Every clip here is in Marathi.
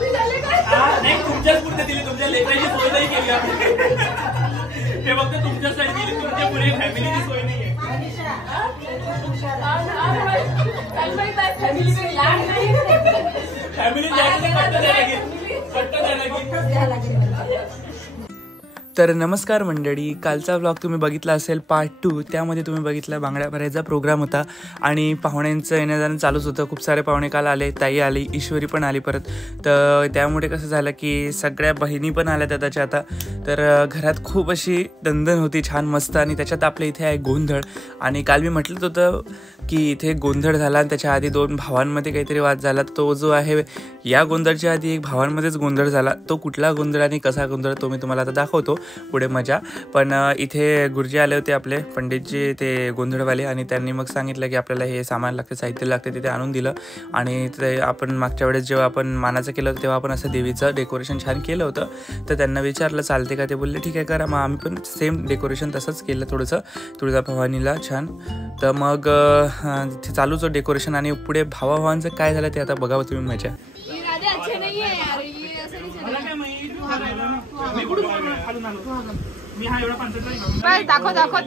नाही तुमच्याच पुढे दिली, तुमच्या लेकराची सोय नाही केली आपण. ते फक्त तुमच्यासाठी दिली, तुमच्या पुढे फॅमिलीची सोय नाहीये. फॅमिली तर नमस्कार मंडळी, कालचा व्लॉग तुम्ही बघितला असेल पार्ट 2. त्यामध्ये तुम्ही बघितला बांगड्या भरायचा प्रोग्राम होता आणि पाहुण्यांचं येणं चालूच होतं. खूप सारे पाहुणे काल आले, ताई आली, ईश्वरी पण आली परत. तर त्यामुळे कसं झालं की सगळ्या बहिणी पण आल्या त्याच्या आता. तर घरात खूप अशी दणदण होती छान मस्त. आणि त्याच्यात आपल्या इथे आहे गोंधळ. आणि काल मी म्हटलंच होतं की इथे गोंधळ झाला आणि त्याच्या आधी 2 भावांमध्ये काहीतरी वाद झाला. तो जो आहे या गोंधळच्या आधी एक भावांमध्येच गोंधळ झाला. तो कुठला गोंधळ आणि कसा गोंधळ तो मी तुम्हाला आता दाखवतो पुढे मजा. पण इथे गुरुजी आले होते आपले पंडितजी, ते गोंधळवाले. आणि त्यांनी मग सांगितलं की आपल्याला हे सामान लागते, साहित्य लागते, तिथे आणून दिलं. आणि ते आपण मागच्या वेळेस जेव्हा आपण मानाचं केलं होतं तेव्हा आपण असं देवीचं डेकोरेशन छान केलं होतं. तर त्यांना विचारलं चालते का, ते बोलले ठीक आहे करा. मग आम्ही पण सेम डेकोरेशन तसंच केलं थोडंसं तुळजाभवानीला छान. तर मग तिथे चालूच डेकोरेशन. आणि पुढे भावाभावांचं काय झालं ते आता बघावं तुम्ही मजा. दाखव दाखव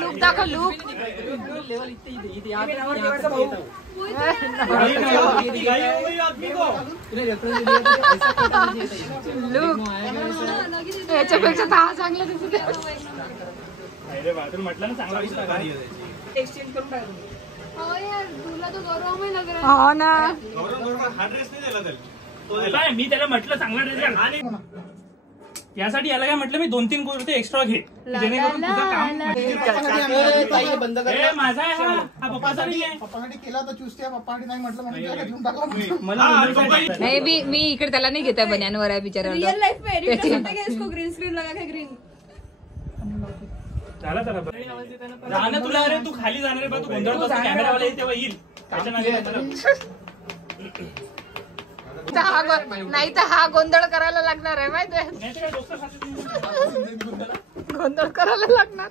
लुक दाखव लुक. लुक याच्यापेक्षा 10 चांगलं दिसत. म्हटलं ना चांगला एक्सचेंज करून टाकू. हो ना, हा ड्रेस नाही दिला त्याला. मी त्याला म्हटलं चांगला ड्रेस घाल. यासाठी याला काय म्हटलं मी 2-3 कुर्ते एक्स्ट्रा घे, जेणेकरून तुझं काम बंद कर. माझा आहे हा पप्पासाठी आहे. पप्पासाठी केला तर चूस्या, पप्पासाठी नाही म्हटलं म्हणून त्याला घेऊन टाकला. मला नाही मी इकडे त्याला नाही घेता बन्यांवर आहे बिचारा. रियल लाइफ में एडिट करते हैं इसको, ग्रीन स्क्रीन लगा के ग्रीन झाला. तर जाणं तुला, अरे तू खाली जाणार आहे, तू गोंधळ बस, कॅमेरावाला येईल तेव्हा येईल. नाही तर हा गोंधळ करायला लागणार आहे माहिती. गोंधळ करायला लागणार.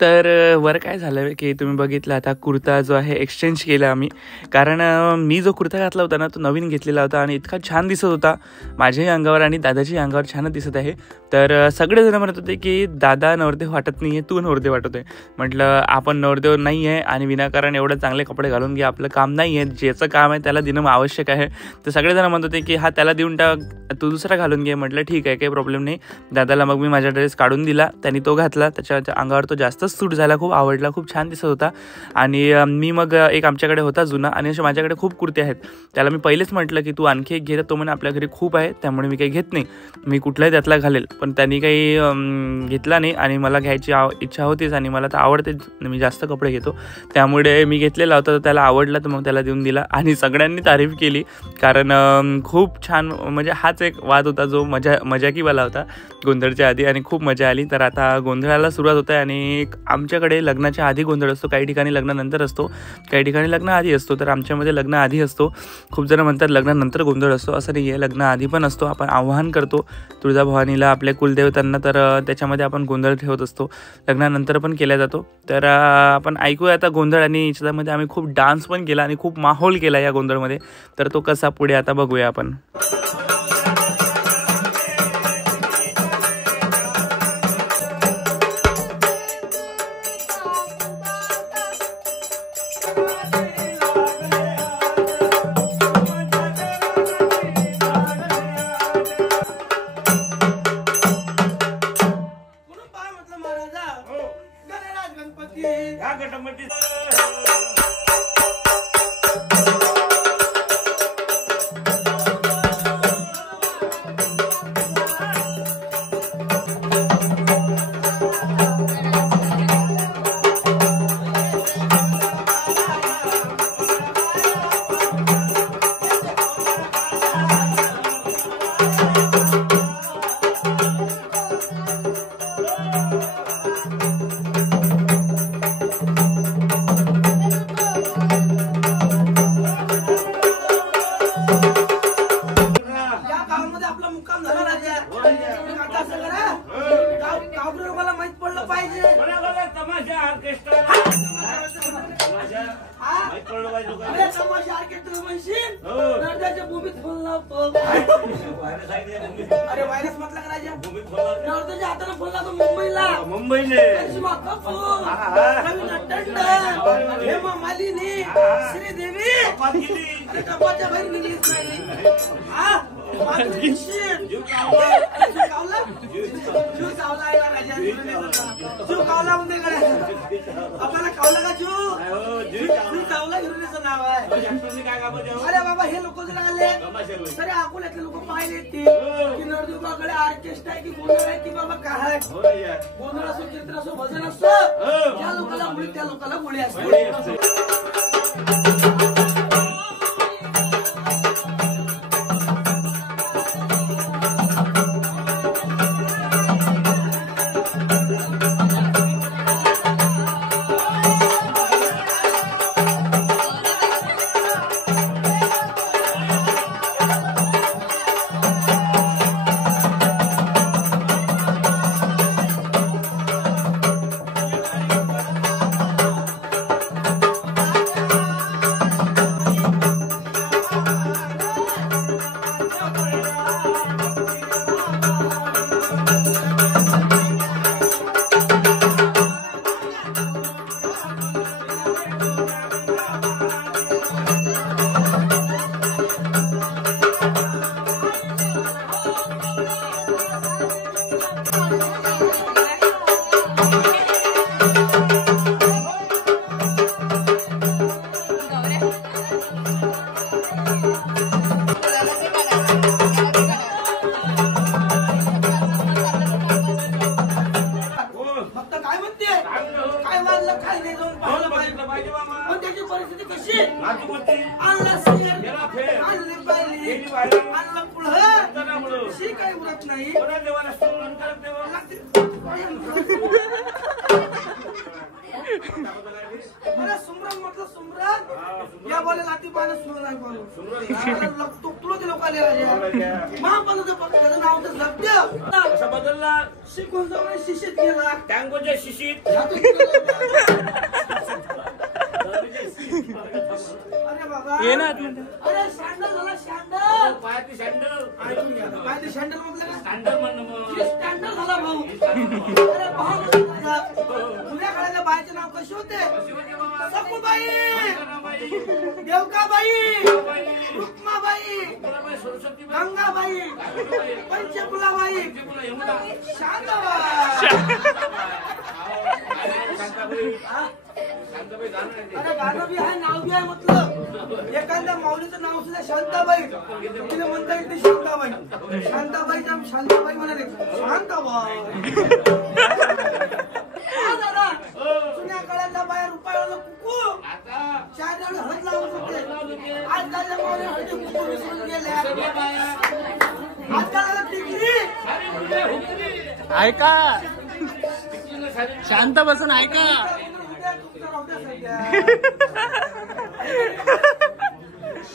तर वर काय झालं की तुम्ही बघितलं आता कुर्ता जो आहे एक्सचेंज केला आम्ही. कारण मी जो कुर्ता घातला होता ना तो नवीन घेतलेला होता आणि इतका छान दिसत होता माझ्याही अंगावर आणि दादाच्याही अंगावर छानच दिसत आहे. तर सगळेजण म्हणत होते की दादा नवरदेव वाटत नाही आहे, तू नवरदेव वाटत आहे. म्हटलं आपण नवरदेव नाही आहे आणि विनाकारण एवढं चांगले कपडे घालून घे, आपलं काम नाही आहे. ज्याचं काम आहे त्याला देणं आवश्यक आहे. तर सगळेजण म्हणत होते की हा त्याला देऊन टाक, तू दुसरा घालून घे. म्हटलं ठीक आहे, काही प्रॉब्लेम नाही. दादाला मग मी माझा ड्रेस काढून दिला, त्यांनी तो घातला. त्याच्या अंगावर तो जास्तच सूट झाला, खूप आवडला, खूप छान दिसत होता. आणि मी मग एक आमच्याकडे होता जुना आणि असे माझ्याकडे खूप कुर्ते आहेत. त्याला मी पहिलेच म्हटलं की तू आणखी एक घे. तो म्हणे आपल्या घरी खूप आहे त्यामुळे मी काही घेत नाही, मी कुठलाही त्यातला घालेल. पण त्यांनी काही घेतला नाही आणि मला घ्यायची इच्छा होतीच आणि मला तर आवडते, मी जास्त कपडे घेतो त्यामुळे मी घेतलेला होता. तर त्याला आवडला तर मग त्याला देऊन दिला आणि सगळ्यांनी तारीफ केली. कारण खूप छान, म्हणजे हाच एक वाद होता जो मजाकीवाला होता गोंधळच्या आधी आणि खूप मजा आली. तर आता गोंधळाला सुरुवात होत आहे आणि आमच्याकडे लग्नाच्या आधी गोंधळ असतो, काही ठिकाणी लग्नानंतर असतो, काही ठिकाणी लग्न आधी असतो. तर आमच्यामध्ये लग्न आधी असतो. खूप जण म्हणतात लग्नानंतर गोंधळ असतो, असं नाही आहे, लग्न आधी पण असतो. आपण आवाहन करतो तुळजाभवानीला, आपल्या कुलदेवतांना, तर त्याच्यामध्ये आपण गोंधळ ठेवत असतो. लग्नानंतर पण केला जातो. तर आपण ऐकूया आता गोंधळ. आणि याच्यामध्ये आम्ही खूप डान्स पण केला आणि खूप माहोल केला या गोंधळमध्ये. तर तो कसा पुढे आता बघूया आपण. नर्दाच्या भूमीत फोन लावतो. अरे व्हायरस म्हटलं का राजा? नर्दाच्या हाताने फोन लावतो मुंबईला. करिश्मा कपूर, रवीना टंडन, हेमा मालिनी, श्रीदेवी. अरे कपाच्या बाहेर निघलीच नाही. जीव चावला राजा. जीव कावला म्हणते काय? आपल्याला कावला का जीव चावला हिरोनीचं नाव आहे. अरे बाबा हे लोक जर आले तरी अकोल्यातले लोक पाहिले येतील की नरदुर्गाकडे ऑर्केस्ट्रा आहे की गोंधळ आहे की बाबा काय आहे. गोंधळ असो कीर्तन असो भजन असो त्या लोकांना मुली त्या लोकांना मुली असते. शिशीत गेला टँगोच्या शिशीत. अरे बाबा ये ना. अरे सँडल झाला सँडल. पायातली सँडल. पायातली सँडल म्हटलं का? सँडल म्हणणं स्टँडल झाला भाऊ. अरे भाऊ जुन्या काळातल्या बाईचे नाव कसे होते? सखूबाई, देवकाबाई, रुक्माबाई, गंगाबाई, पंचफुलाबाई, अरे गाणं बी आहे नाव बी आहे म्हटलं. एखाद्या माऊलीचं नाव सुद्धा शांताबाई तिला म्हणता येते शांताबाई. शांताबाईचा शांताबाई म्हणाले शांताबाई. दादा जुन्या काळातल्या बाया रुपयाला कुकू चार जण हळद लावत होते. आजकालच्या माऊली हळदी कुकू विसरून गेल्या. आजकाल टिकली ऐका शांत बसून ऐका.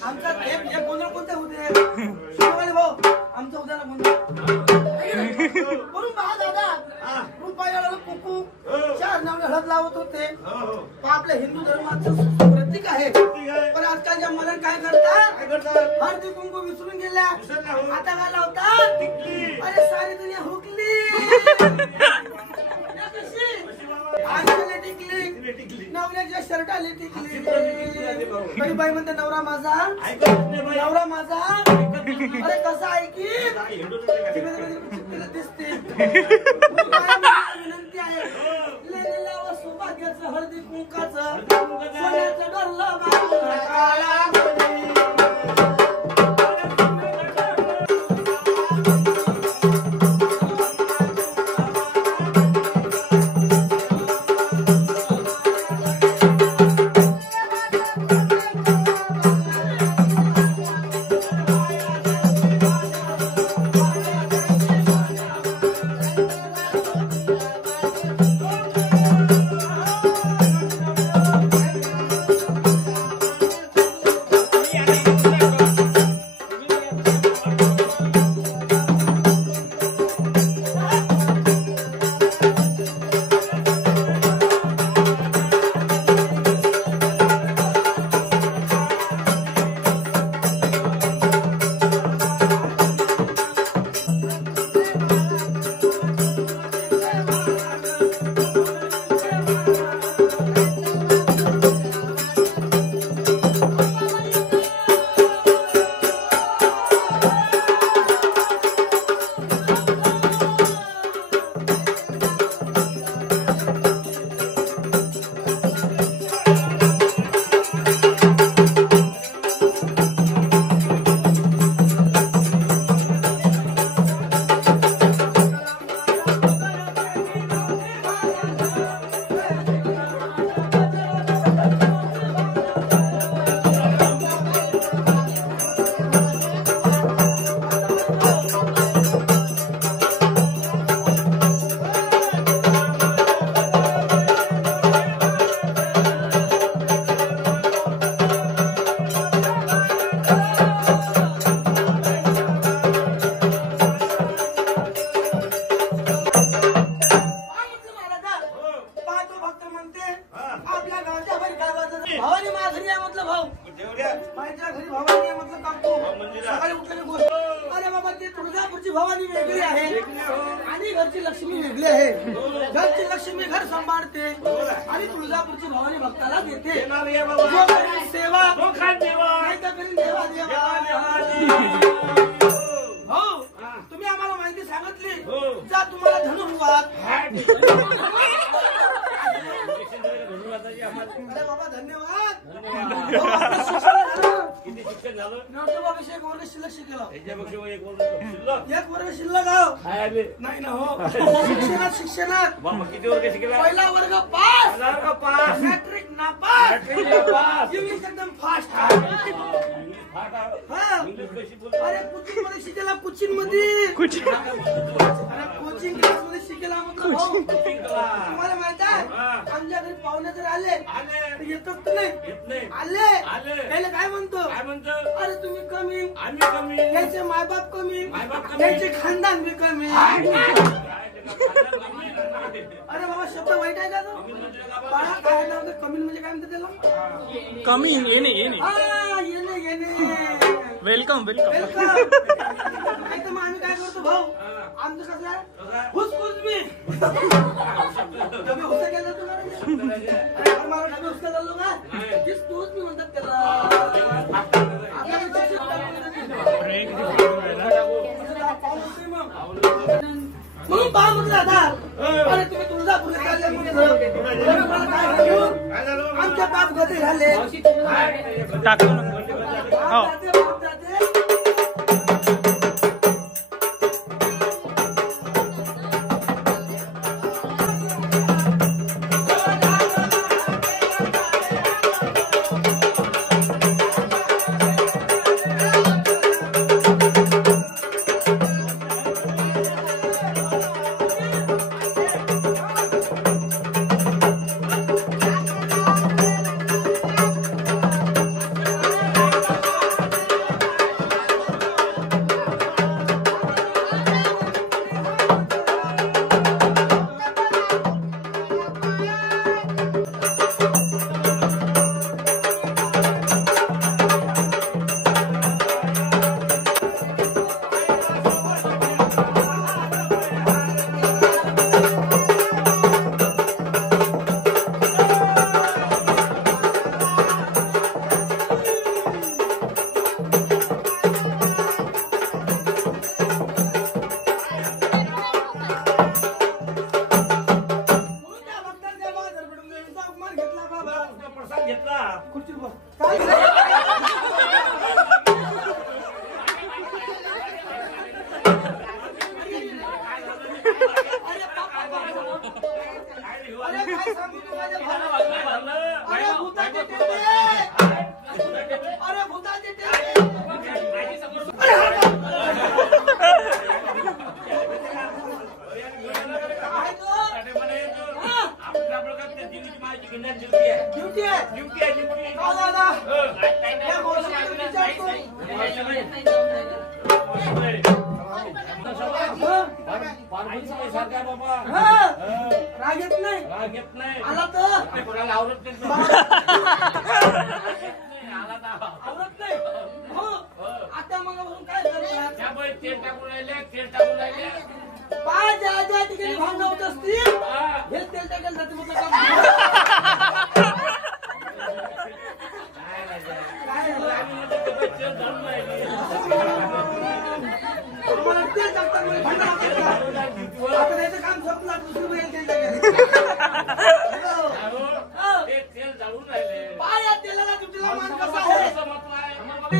आमचा एक गोंधळ कोणते होते भाऊ? आमचं उद्याला गोंधळ म्हणून पहा दादा रुपयाला कुकू चार नावने हळद लावत होते. आपल्या हिंदू धर्माचं प्रतीक आहे. पण आजकालच्या मुलांना काय करतात? हळदी कुंकू विसरून गेल्या. आता काय लावतात? अरे सारी दुनिया हुकली. नवऱ्याच्या शर्टाला टिकली. कधी बाई म्हणते नवरा माझा नवरा माझा. अरे कसा ऐकी दिसते. विनंती आहे लेलेला व सौभाग्याचं हळदी कुंकाचं सोन्याचं डरलं काळा. मागतो सकाळी उठल्याने गोष्ट. अरे बाबा ते तुळजापूरची भवानी वेगळी आहे आणि घरची लक्ष्मी वेगळी आहे. घरची लक्ष्मी घर सांभाळते आणि तुळजापूरची भवानी भक्ताला देते. जो करील सेवा नाही तर करील देवा देवा. हो तुम्ही आम्हाला माहिती सांगितली. जा तुम्हाला धनुर्वात. अरे बाबा धन्यवाद. किती शिक्षण झालं? नवदोबाभिषेक वर्ग शिल्लक शिकलो. एक वर्ग शिल्लक गाव नाही ना हो. शिक्षणात किती वर्ग शिकला? पहिला वर्ग पास. मॅट्रिक नापास. इंग्लिश एकदम फास्ट. अरे कोचिंग मध्ये शिकेला. कोचिंग मध्ये अरे कोचिंग क्लास मध्ये शिकेला म्हटलं भाऊ. तुम्हाला माहित आहे आमच्या घरी पाहुणे जर आले तर येतात नाही. आले त्याला काय म्हणतो? अरे तुम्ही कमी, आम्ही कमी, याचे मायबाप कमी, याचे खानदान बी कमी. अरे बाबा शब्द वाईट आहे का तो? बाळा काय नव्हतं कमी म्हणजे काय म्हणतात त्याला? कमी येणे येणे हा येणे येणे. Welcome welcome. नाही तर मग आम्ही काय करतो भाऊ? आमचं कसं आहे हुसफुस मी डबे हुसा केला तुम्हाला. अरे मला डबे हुसका चाललो का? तीच तूच मी म्हणतात त्याला. म्हणून पहा म्हटलं आता. अरे तुम्ही तुळजापूरला चालले म्हणून काय घेऊन आमच्या बाप गते झाले. टाकतो ना. हो राग येत नाही आला तर कोणाला आवडत आवडत नाही हो आता मग काय करतात तेल टाकून राहिले पाय ज्या ठिकाणी भांडण होत असतील हे तेल टाकेल जाते मग तुम्हाला तेल टाकतात म्हणजे भांडण आता त्याचं काम संपलं दुसरी वेळ तेल तेल जाळून राहिले पाय या तेलाला तुझ्याला मान कसा आहे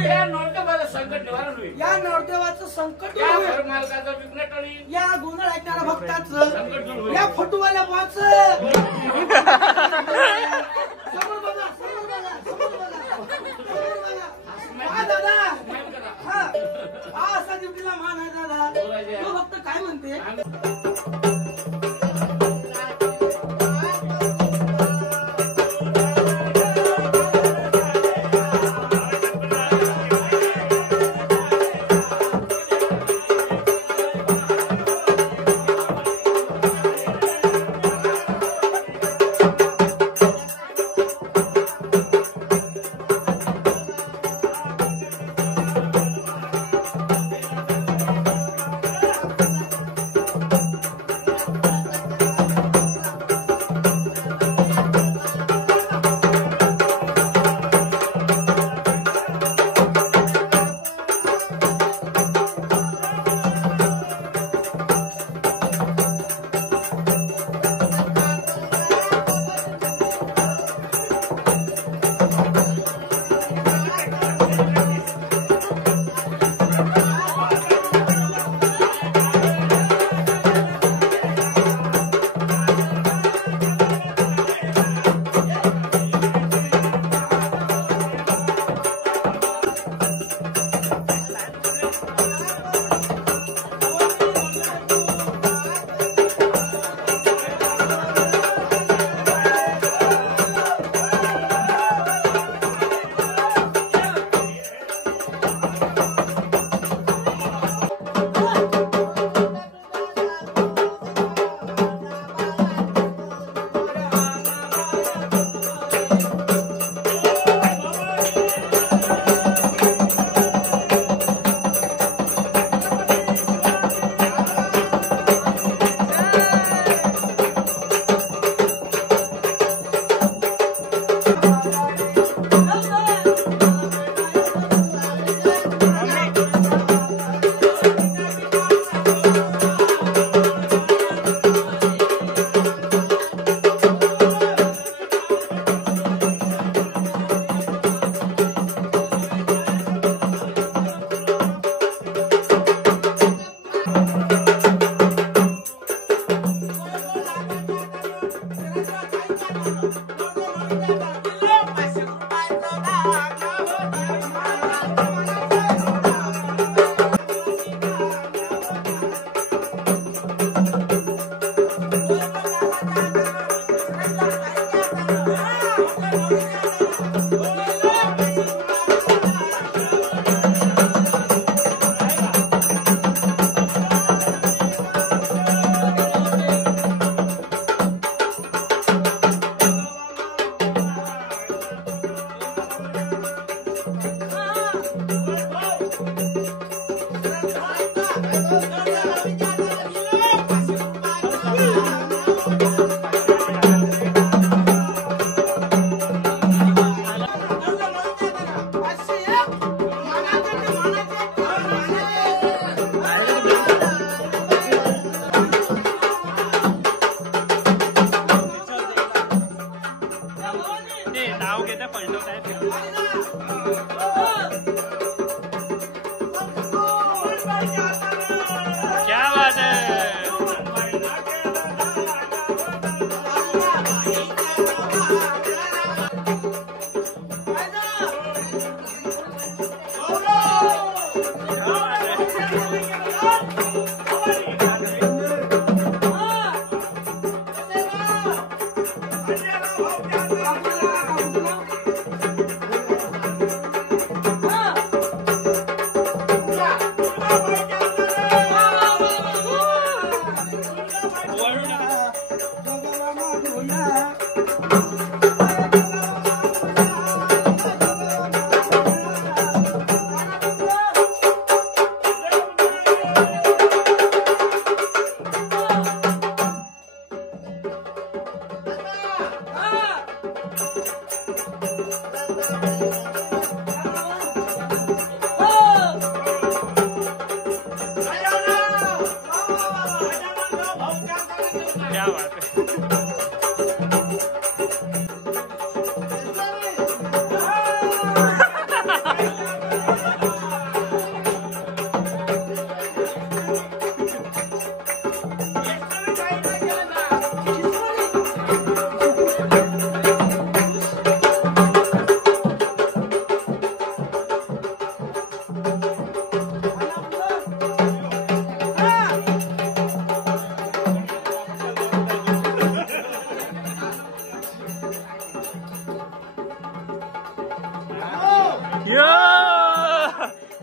या नोटदेवाचं संकट निवारण होईल या नवरदेवाचं संकट या घरमालकाचं विघ्न टळील या गोंधळ ऐकणाऱ्या भक्ताचं या फोटोवाल्या बॉच समोर बघा दादा हा असा ड्युटीला मान आहे दादा तो फक्त काय म्हणते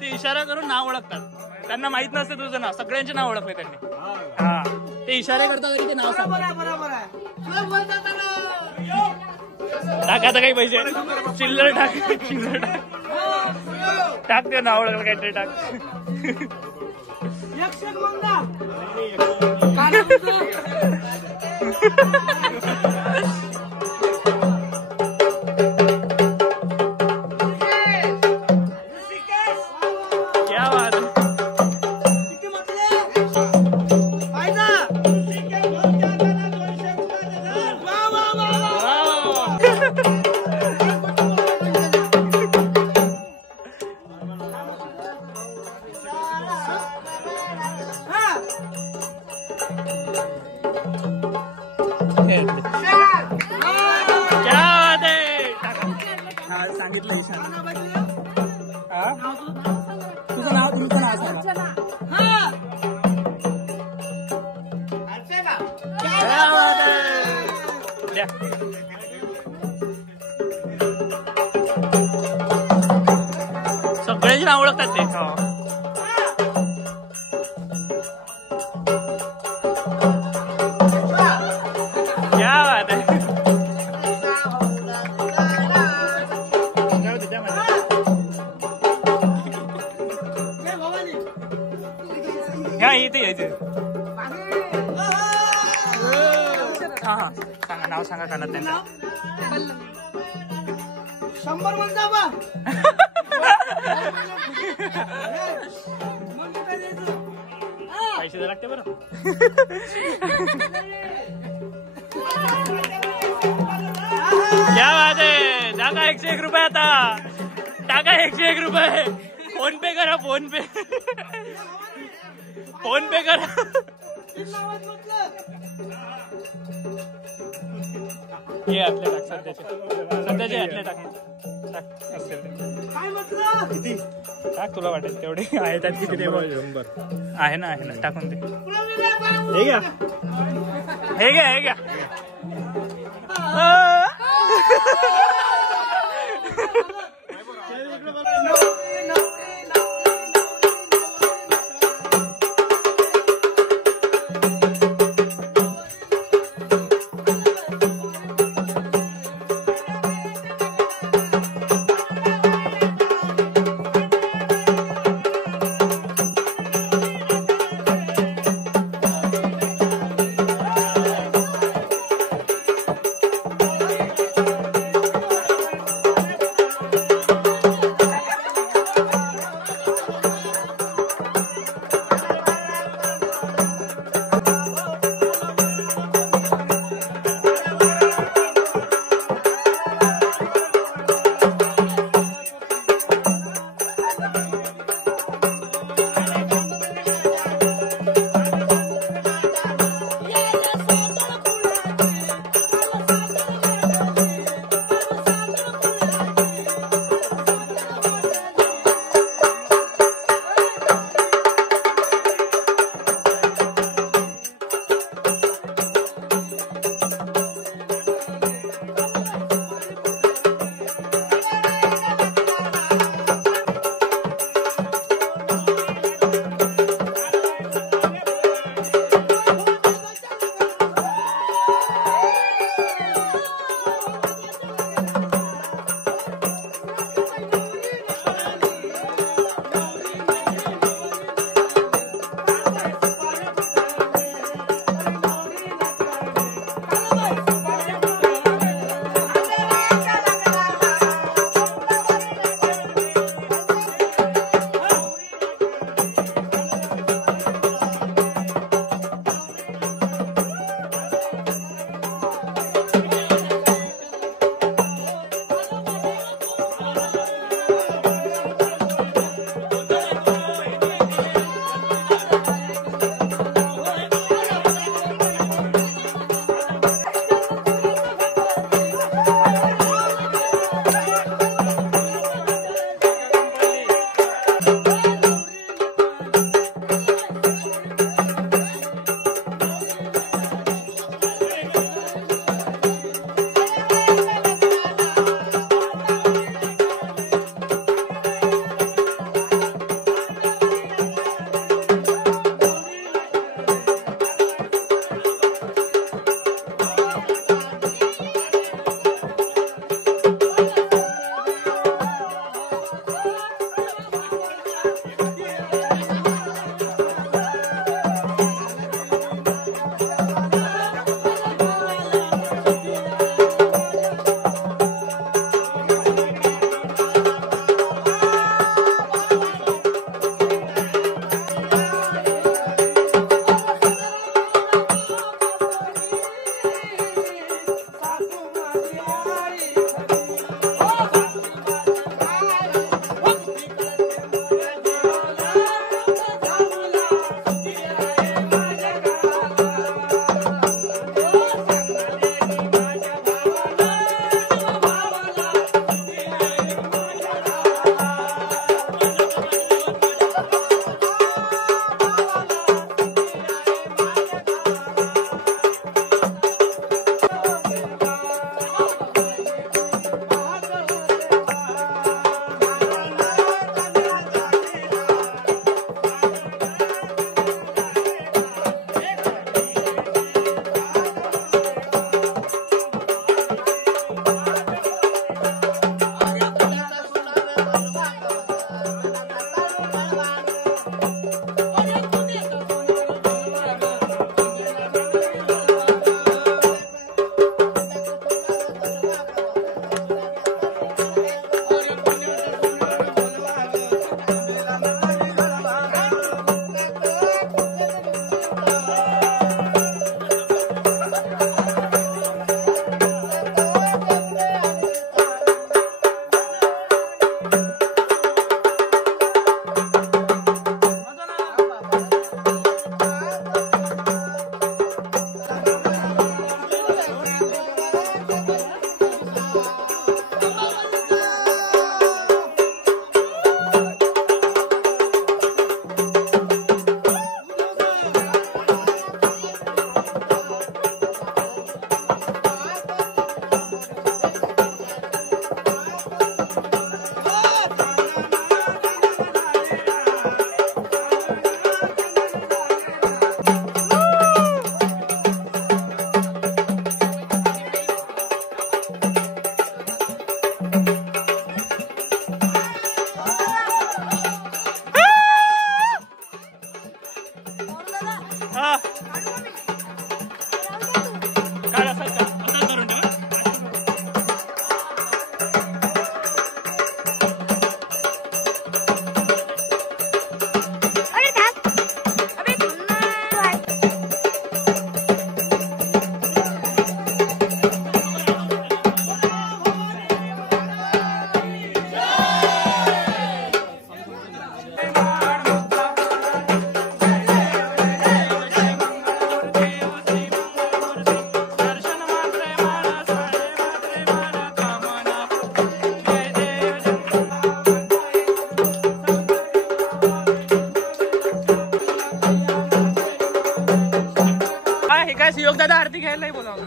ते इशारा करून नाव ओळखतात. त्यांना माहित नसतं तुझं नाव, सगळ्यांचे नाव ओळखले त्यांनी. हा ते इशारे करतात तरी ते नाव सांगतात. टाक आता काही पैसे, चिल्लर टाक, चिल्लर टाक, टाक ते नाव ओळखलं काहीतरी टाक. नाव ओळखतात ते. क्या बात आहे. ह्या इथे यायचे. हा हा सांगा नाव सांगा का ना त्यांचं. 100 म्हणता बा. पैसे लागते बरं. क्या बात आहे. टाका 101 रुपये. आता टाका 101 रुपये. फोन पे करा. फोन पे करा. हे आतले टाक. सध्याचे आतले टाक. काय म्हटलं? टाक तुला वाटेल तेवढे आहे त्यात किती ते आहे ना टाकून दे. हे घ्या. काय योग दादा आरती घ्यायलाही बोलावलं.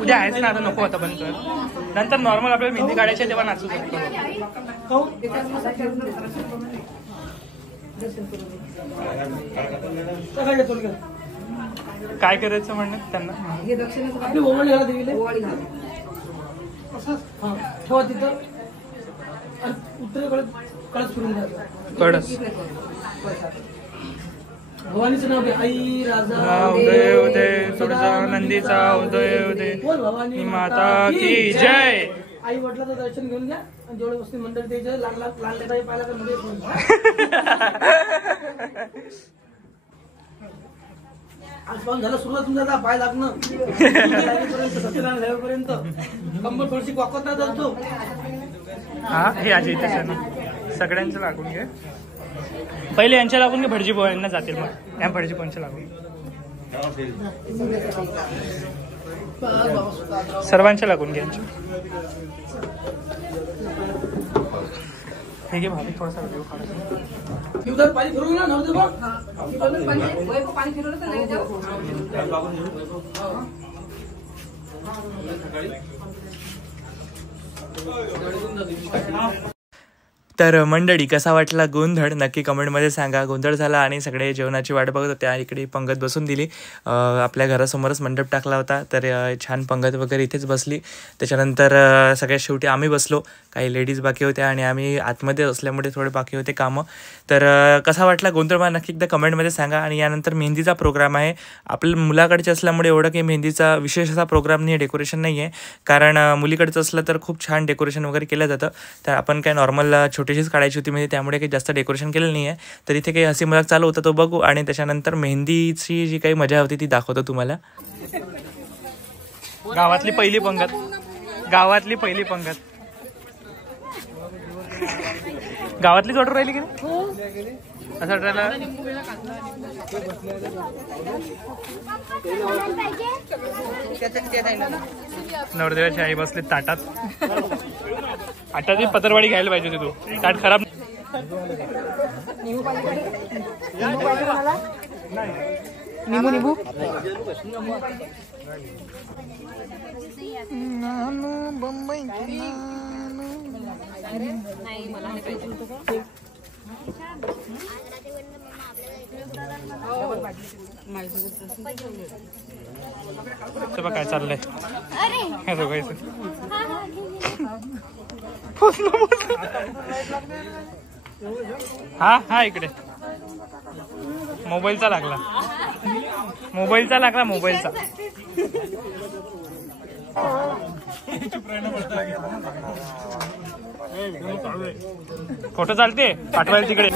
उद्या आहेच ना, आता नको होता पण कर. नंतर नॉर्मल आपल्याला मेहंदी काढायची तेव्हा नाचू शकतो. काय करायचं म्हणणं त्यांना? कळस भवानीचं नाव आई राजा उदय उदय तुळजा नंदीचा उदय उदय माता की जय. आई वडिलांचं दर्शन घेऊन घ्या आणि जेवढे वस्ती मंडळ द्यायचं लहान लेकराही पाहिला तर मध्ये आजपासून झालं सुरुवात तुमचा पाय लागणं सत्यनारायण झाल्यापर्यंत कंबर थोडीशी वाकत नाही जातो. हा हे आज इथे सगळ्यांचं लागून घे. पहिले यांच्या लागून घे, भटजी पोळ्यांना जातील मग या भटजी पोळ्यांच्या लागून सर्वांच्या लागून घे. हे घे भाभी थोडासा व्हिडिओ काढायचा. उधर पाणी फिरवून ना नव्हतं बघ. पाणी फिरवलं तर नाही जाऊ. तर मंडळी कसा वाटला गोंधळ नक्की कमेंटमध्ये सांगा. गोंधळ झाला आणि सगळे जेवणाची वाट बघत होत्या. इकडे पंगत बसून दिली. आपल्या घरासमोरच मंडप टाकला होता तर छान पंगत वगैरे इथेच बसली. त्याच्यानंतर सगळ्यात शेवटी आम्ही बसलो. काही लेडीज बाकी होत्या आणि आम्ही आतमध्ये असल्यामुळे थोडे बाकी होते कामं. तर कसा वाटला गोंधळ मला नक्की एकदा कमेंटमध्ये सांगा. आणि यानंतर मेहंदीचा प्रोग्राम आहे. आपल्या मुलाकडचे असल्यामुळे एवढं काही मेहंदीचा विशेष असा प्रोग्राम नाही, डेकोरेशन नाही आहे. कारण मुलीकडचं असलं तर खूप छान डेकोरेशन वगैरे केलं जातं. तर आपण काय नॉर्मल छोटीशीच काढायची होती मेहंदी, त्यामुळे काही जास्त डेकोरेशन केलं नाही आहे. तर इथे काही हसी मजाक चालू होता तो बघू आणि त्याच्यानंतर मेहंदीची जी काही मजा होती ती दाखवतो तुम्हाला. गावातली पहिली पंगत, गावातली पहिली पंगत गावातलीच ऑर्डर राहिली की नाही असं वाटायला. नवरदेवाची आई बसली ताटात. आटाची पत्रवाडी घ्यायला पाहिजे होती तू. ताट खराब निंबू निंबू काय चाललंय हे दोघायचं. हा हा इकडे मोबाईलचा लागला, मोबाईलचा लागला, मोबाईलचा. फोटो चालते पाठवायला तिकडे.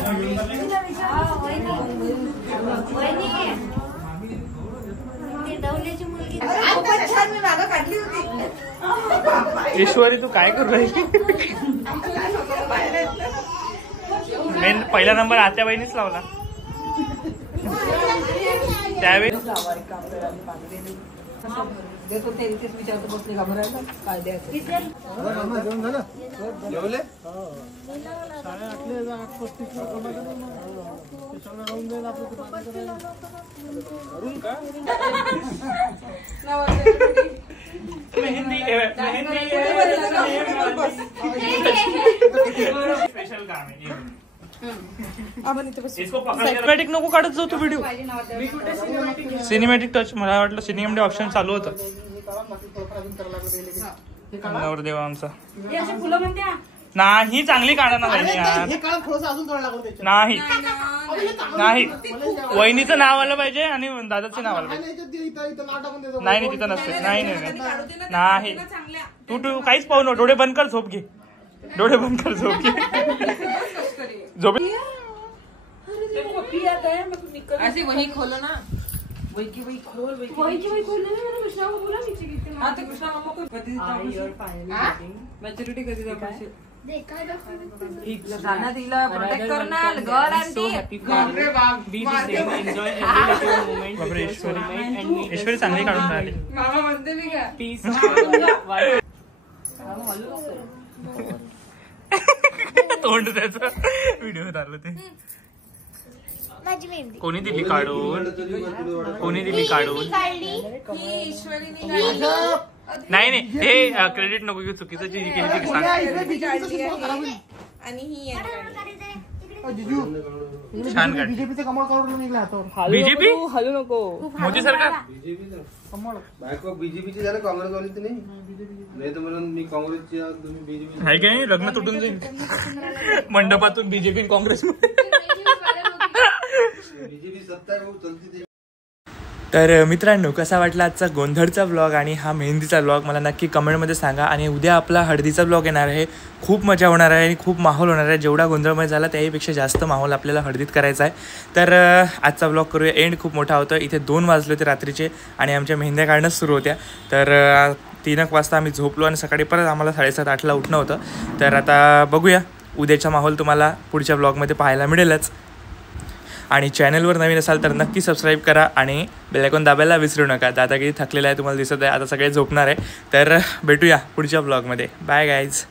ईश्वरी तू काय करू राहिली? मेन पहिला नंबर आत्या बहिणीच लावला त्यावेळी. देतो ते तेच विचारतो बसले घाबरायला काय द्यायचं स्पेशल काम आहे सिनेमॅटिक नको काढत जाऊ तू व्हिडिओ. सिनेमॅटिक टच मला वाटलं सिनेमॅटिक ऑप्शन चालू होतं. नवरदेव आमचा नाही चांगली काढा ना वहिनी यार. नाही नाही वहिनीचं नाव आलं पाहिजे आणि दादाचं नाव आलं पाहिजे. नाही नाही तिथं नसते. नाही नाही नाही तू काहीच पाहू नको. डोळे बंद कर झोप घे. डोळे बंद कर झोप घे. झोप ऐसे वही खोलो ना. वही की वही खोल. वही की वही खोल ना. कृष्णा को बोला नीचे गिरते. हां तो कृष्णा मम्मा को कधी मॅच्युरिटी कधी दाखवशील. जाना तिला प्रोटेक्ट करणार घर आणि बापरे ऐश्वरी चांगली काढून राहिली. मामा म्हणते मी का पीस तोंड त्याचं व्हिडिओ उतारलं ते. कोणी दिली काढून. कोणी दिली काढून. नाही नाही हे क्रेडिट नको घेऊ. चुकीचं जी केली ती सांग. छान काढ. बीजेपी हलू नको. मोदी सरकार बायको बीजेपीची झालं काँग्रेसवाली तर नाही तर म्हणून मी काँग्रेसची तुम्ही बीजेपी आहे की नाही. लग्न तुटून जाईल मंडपातून बीजेपी काँग्रेस. बीजेपी सत्ता चलती. तर मित्रांनो कसा वाटला आजचा गोंधळचा ब्लॉग आणि हा मेहंदीचा ब्लॉग मला नक्की कमेंटमध्ये सांगा. आणि उद्या आपला हळदीचा ब्लॉग येणार आहे. खूप मजा होणार आहे आणि खूप माहोल होणार आहे. जेवढा गोंधळमय झाला त्याहीपेक्षा जास्त माहोल आपल्याला हळदीत करायचा आहे. तर आजचा ब्लॉग करूया एंड. खूप मोठा होता. इथे 2 वाजले होते रात्रीचे आणि आमच्या मेहंद्या काढणंच सुरू होत्या. तर 3 वाजता आम्ही झोपलो आणि सकाळी परत आम्हाला 7:30-8ला उठणं होतं. तर आता बघूया उद्याचा माहोल तुम्हाला पुढच्या ब्लॉगमध्ये पाहायला मिळेलच. आणि चॅनलवर नवीन असाल तर नक्की सबस्क्राईब करा आणि बेल आयकॉन दाबायला विसरू नका. दादा किती थकलेला आहे तुम्हाला दिसत आहे. आता सगळे झोपणार आहे. तर भेटूया पुढच्या ब्लॉगमध्ये. Bye guys.